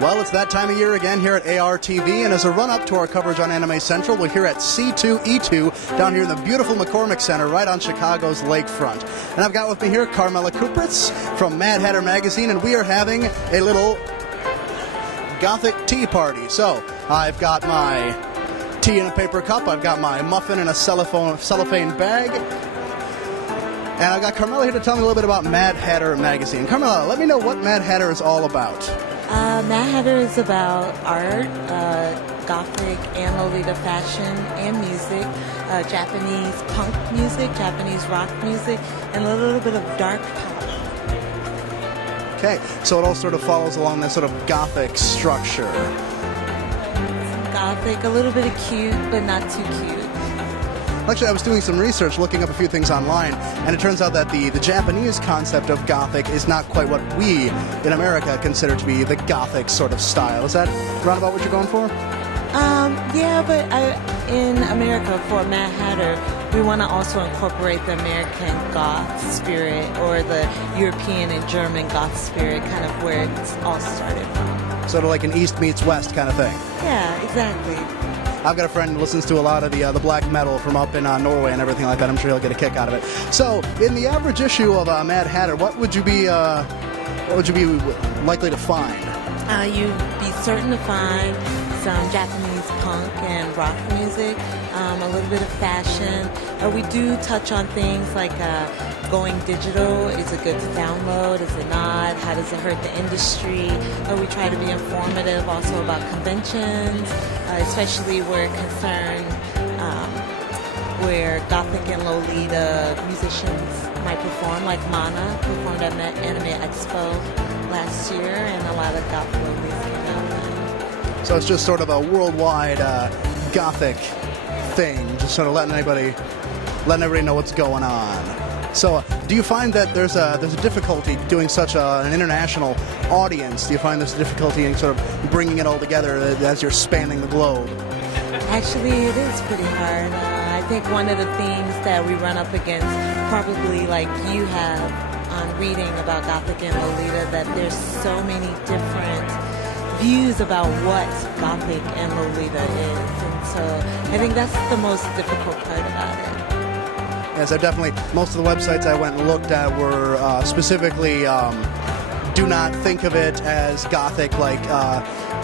Well, it's that time of year again here at ARTV, and as a run-up to our coverage on Anime Central, we're here at C2E2 down here in the beautiful McCormick Center right on Chicago's lakefront. And I've got with me here Carmela Kupritz from MadHatter magazine, and we are having a little Gothic tea party. So, I've got my tea in a paper cup, I've got my muffin in a cellophane bag, and I've got Carmela here to tell me a little bit about MadHatter magazine. Carmela, let me know what MadHatter is all about. MadHatter is about art, Gothic and Lolita fashion and music, Japanese punk music, Japanese rock music, and a little bit of dark pop. Okay, so it all sort of follows along that sort of Gothic structure. Some Gothic, a little bit of cute, but not too cute. Actually, I was doing some research, looking up a few things online, and it turns out that the Japanese concept of Gothic is not quite what we in America consider to be the Gothic sort of style. Is that roundabout what you're going for? Yeah, but in America, for MadHatter, we want to also incorporate the American goth spirit, or the European and German goth spirit, kind of where it's all started from. Sort of like an East meets West kind of thing. Yeah, exactly. I've got a friend who listens to a lot of the black metal from up in Norway and everything like that. I'm sure he'll get a kick out of it. So, in the average issue of MadHatter, what would you be likely to find? You'd be certain to find some Japanese punk and rock music, a little bit of fashion. We do touch on things like going digital. Is it good to download? Is it not? How does it hurt the industry? We try to be informative also about conventions, especially where concerned where Gothic and Lolita musicians might perform, like Mana performed at Anime Expo last year, and a lot of Gothic Lolitas came out then. So it's just sort of a worldwide Gothic thing, just sort of letting everybody know what's going on. So, do you find that there's a difficulty doing such an international audience? Do you find there's a difficulty in sort of bringing it all together as you're spanning the globe? Actually, it is pretty hard. I think one of the things that we run up against, probably like you have on reading about Gothic and Lolita, that there's so many different views about what Gothic and Lolita is, and so I think that's the most difficult part about it. Yes, most of the websites I went and looked at were specifically do not think of it as Gothic like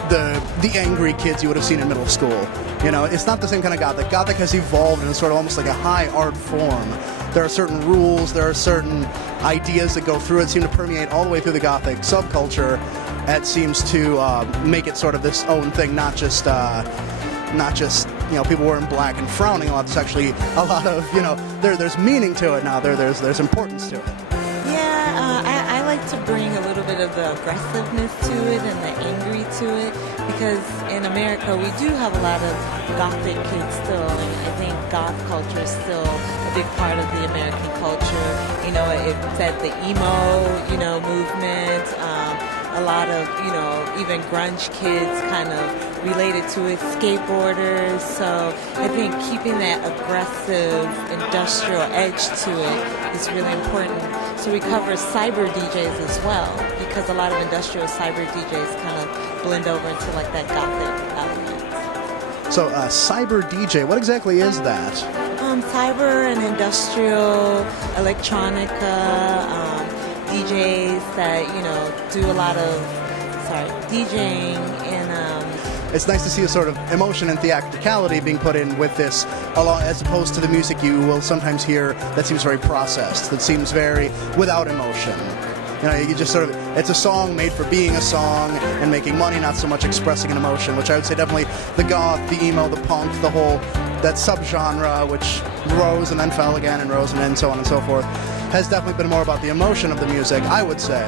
the angry kids you would have seen in middle school. You know, it's not the same kind of Gothic. Gothic has evolved in sort of almost like a high art form. There are certain rules, there are certain ideas that go through it, seem to permeate all the way through the Gothic subculture. It seems to make it sort of this own thing, not just people wearing black and frowning a lot. There's actually a lot of there's meaning to it now. There's importance to it. Yeah, I like to bring a little bit of the aggressiveness to it and the angry to it, because in America we do have a lot of Gothic kids still, and I think goth culture is still a big part of the American culture. You know, it's at the emo movement. A lot of even grunge kids kind of related to it, skateboarders. So I think keeping that aggressive industrial edge to it is really important. So we cover cyber DJs as well, because a lot of industrial cyber DJs kind of blend over into like that Gothic element. So cyber DJ, what exactly is that? Cyber and industrial electronica, DJs that do a lot of DJing, and it's nice to see a sort of emotion and theatricality being put in with this, as opposed to the music you will sometimes hear that seems very processed, that seems very without emotion. You just sort of, it's a song made for being a song and making money, not so much expressing an emotion, which I would say definitely the goth, the emo, the punk, the whole, that subgenre, which rose and then fell again and rose and then so on and so forth, has definitely been more about the emotion of the music, I would say,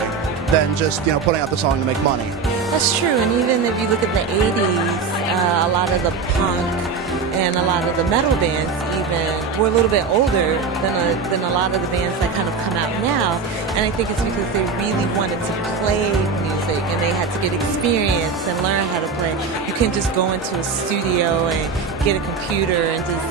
than just, putting out the song to make money. That's true, and even if you look at the 80s, a lot of the punk and a lot of the metal bands even were a little bit older than a lot of the bands that kind of come out now, and I think it's because they really wanted to play music and they had to get experience and learn how to play. You can't just go into a studio and get a computer and just,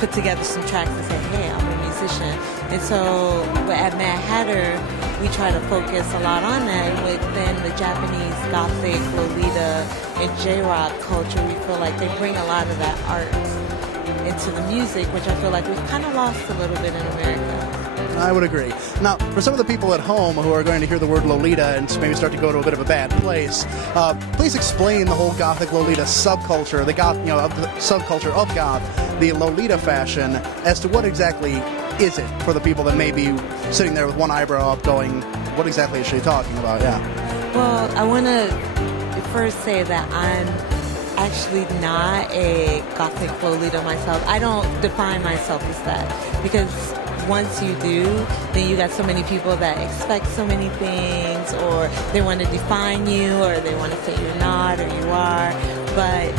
put together some tracks and say, hey, I'm a musician. transition. And so at MadHatter, we try to focus a lot on that. And within the Japanese Gothic, Lolita, and J-Rock culture, we feel like they bring a lot of that art into the music, which I feel like we've kind of lost a little bit in America. I would agree. Now, for some of the people at home who are going to hear the word Lolita and maybe start to go to a bit of a bad place, please explain the whole Gothic Lolita subculture, the subculture of goth, the Lolita fashion, as to what exactly is it for the people that may be sitting there with one eyebrow up going, what exactly is she talking about? Yeah. Well, I want to first say that I'm actually not a Gothic Lolita myself. I don't define myself as that, because once you do, then you got so many people that expect so many things, or they want to define you, or they want to say you're not or you are. But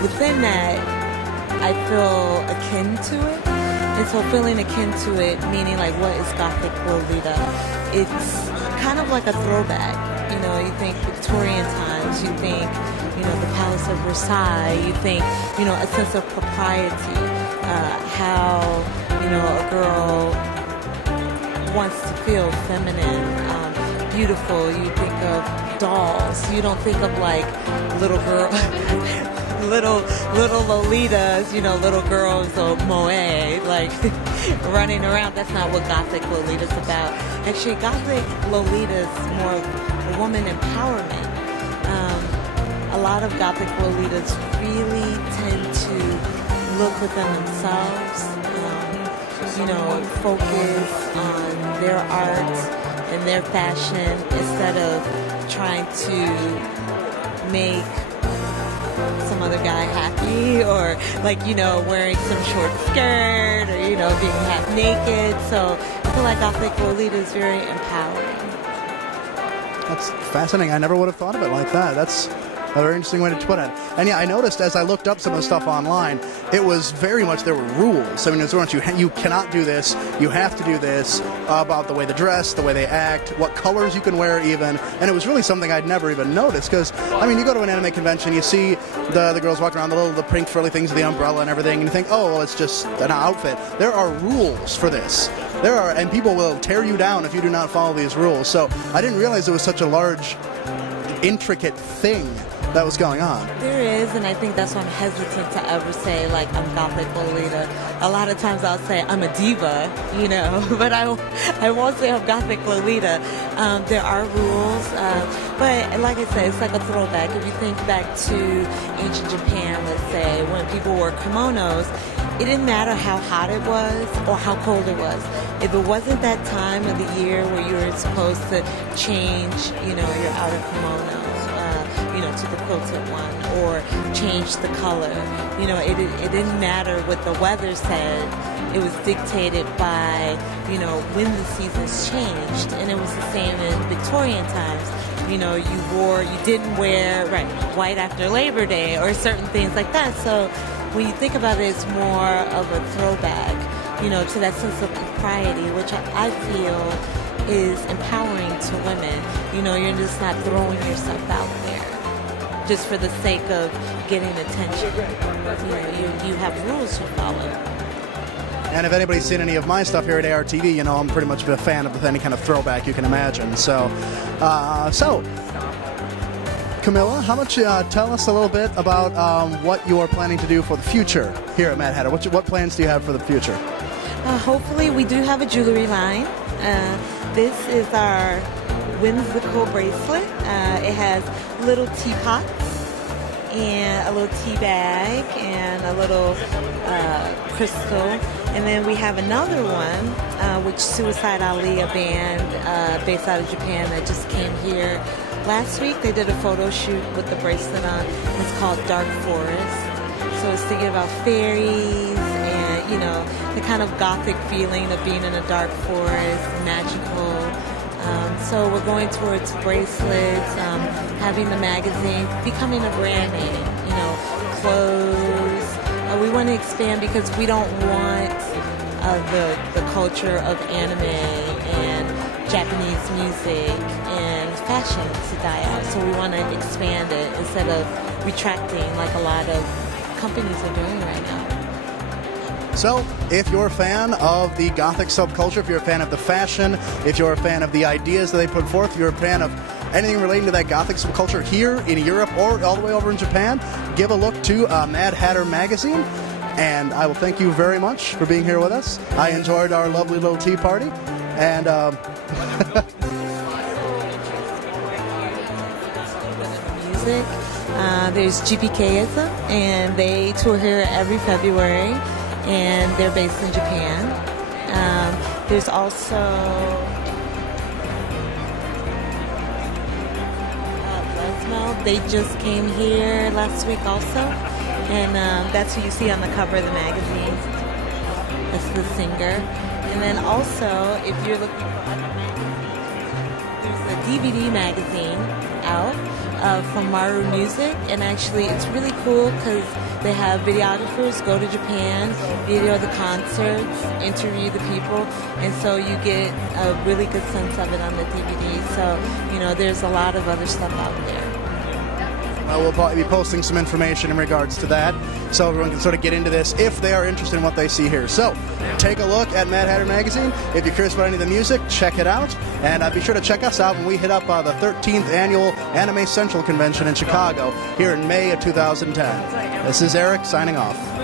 within that, I feel akin to it. And so feeling akin to it, meaning like, what is Gothic Lolita? It's kind of like a throwback. You know, you think Victorian times, you think, you know, the Palace of Versailles, you think, you know, a sense of propriety, how, you know, a girl wants to feel feminine, beautiful. You think of dolls. You don't think of like little girl, little Lolitas, you know, little girls or moe, like running around. That's not what Gothic Lolita's about. Actually, Gothic Lolita's more of a woman empowerment. A lot of Gothic Lolitas really tend to look within themselves, you know, focus on their art and their fashion instead of trying to make some other guy happy, or like, you know, wearing some short skirt, or, you know, being half naked. So I feel like Gothic Lolita is very empowering. That's fascinating. I never would have thought of it like that. That's a very interesting way to put it. And yeah, I noticed as I looked up some of the stuff online, it was very much, there were rules. I mean, it was you cannot do this, you have to do this, about the way they dress, the way they act, what colors you can wear even. And it was really something I'd never even noticed, because, I mean, you go to an anime convention, you see the girls walking around, the pink frilly things with the umbrella and everything, and you think, oh, well, it's just an outfit. There are rules for this. There are, and people will tear you down if you do not follow these rules. So I didn't realize it was such a large, intricate thing that was going on. There is, and I think that's why I'm hesitant to ever say, like, I'm Gothic Lolita. A lot of times I'll say I'm a diva, you know, but I won't say I'm Gothic Lolita. There are rules, but like I said, it's like a throwback. If you think back to ancient Japan, let's say, when people wore kimonos, it didn't matter how hot it was or how cold it was. If it wasn't that time of the year where you were supposed to change, you know, your outer kimono, you know, to the quilted one, or change the color. You know, it didn't matter what the weather said. It was dictated by, you know, when the seasons changed. And it was the same in Victorian times. You know, you didn't wear white after Labor Day or certain things like that. So when you think about it, it's more of a throwback, you know, to that sense of propriety, which I feel is empowering to women. You know, you're just not throwing yourself out there just for the sake of getting attention. You know, you have rules to follow. And if anybody's seen any of my stuff here at ARTV, you know I'm pretty much a fan of any kind of throwback you can imagine. So, Camilla, how about you tell us a little bit about what you are planning to do for the future here at MadHatter? What plans do you have for the future? Hopefully, we do have a jewelry line. This is our whimsical bracelet. It has little teapots and a little tea bag and a little crystal. And then we have another one, which Suicide Ali, a band based out of Japan that just came here last week. They did a photo shoot with the bracelet on. It's called Dark Forest. So it's thinking about fairies and, you know, the kind of gothic feeling of being in a dark forest, magical. So we're going towards bracelets, having the magazine, becoming a brand name, you know, clothes. We want to expand because we don't want the culture of anime and Japanese music and fashion to die out. So we want to expand it instead of retracting like a lot of companies are doing right now. So, if you're a fan of the Gothic subculture, if you're a fan of the fashion, if you're a fan of the ideas that they put forth, if you're a fan of anything relating to that Gothic subculture here in Europe or all the way over in Japan, give a look to MadHatter magazine. And I will thank you very much for being here with us. I enjoyed our lovely little tea party. And music. There's GPKism, and they tour here every February, and they're based in Japan. There's also they just came here last week also, and that's who you see on the cover of the magazine. That's the singer. And then also, if you're looking for other magazines, there's a DVD magazine out from Maru Music, and actually it's really cool because they have videographers go to Japan, video the concerts, interview the people, and so you get a really good sense of it on the DVD. So, you know, there's a lot of other stuff out there. Well, we'll probably be posting some information in regards to that, so everyone can sort of get into this if they are interested in what they see here. So, take a look at MadHatter magazine. If you're curious about any of the music, check it out. And be sure to check us out when we hit up the 13th Annual Anime Central Convention in Chicago here in May of 2010. This is Eric signing off.